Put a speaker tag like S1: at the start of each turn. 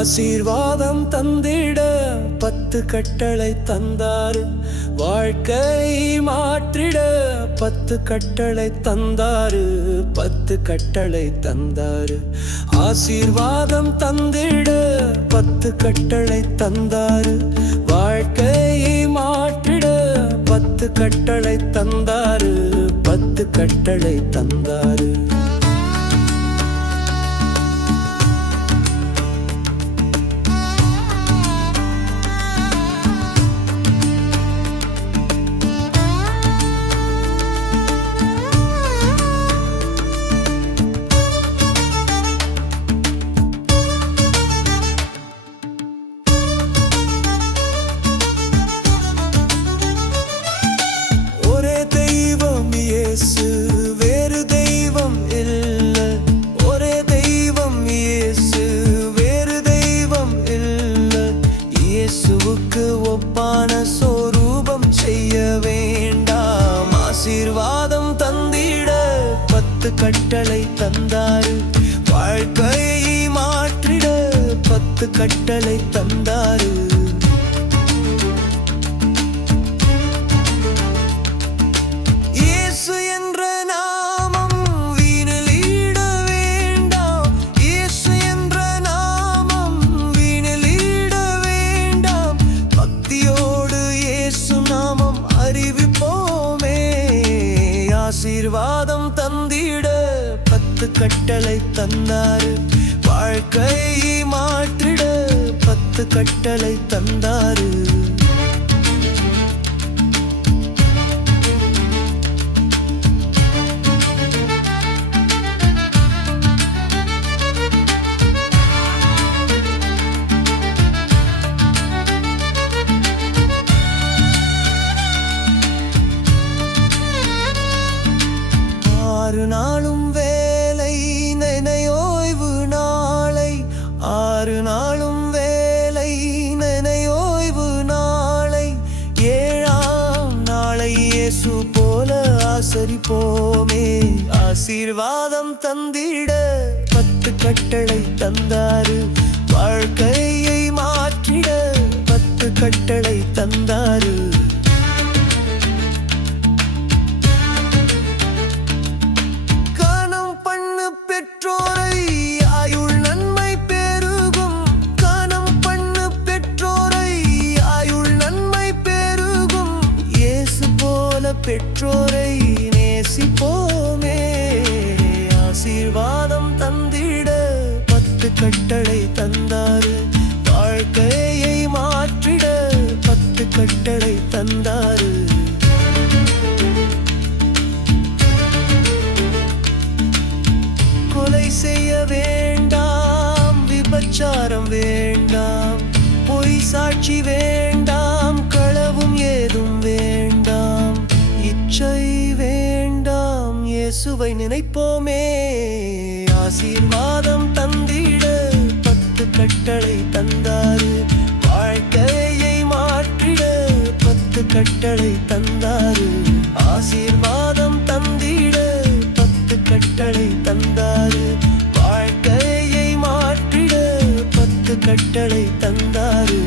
S1: ஆசீர்வாதம் தந்திட பத்து கட்டளை தந்தார். வாழ்க்கை மாற்றிட பத்து கட்டளை தந்தாரு. பத்து கட்டளை தந்தாரு. ஆசீர்வாதம் தந்திட பத்து கட்டளை தந்தாரு. வாழ்க்கை மாற்றிட பத்து கட்டளை தந்தாரு. பத்து கட்டளை தந்தாரு. கட்டளை தந்தாரு. வாழ்க்கையை மாற்றிட பத்து கட்டளை தந்தாரு. இயேசு ஆசீர்வாதம் தந்திட பத்து கட்டளை தந்தாரு. வாழ்க்கை மாற்றிட பத்து கட்டளை தந்தாரு. போல ஆசரிப்போமே. ஆசீர்வாதம் தந்திட பத்து கட்டளை தந்தாரு. வாழ்க்கையை மாற்றிட பத்து கட்டளை தந்தாரு. கட்டளை தந்தாரு. வாழ்க்கையை மாற்றிட பத்து கட்டளை தந்தாரு. கொலை செய்ய வேண்டாம் விபச்சாரம் வேண்டாம் பொய் சாட்சி வேண்டாம் களவும் ஏதும் வேண்டாம். இச்சை வேண்டாம் இயேசுவை நினைப்போமே. ஆசீர்வாதம் கட்டளை தந்தாரு. வாழ்க்கையை மாற்றிட பத்து கட்டளை தந்தாரு. ஆசீர்வாதம் தந்திட பத்து கட்டளை தந்தாரு. வாழ்க்கையை மாற்றிட பத்து கட்டளை தந்தாரு.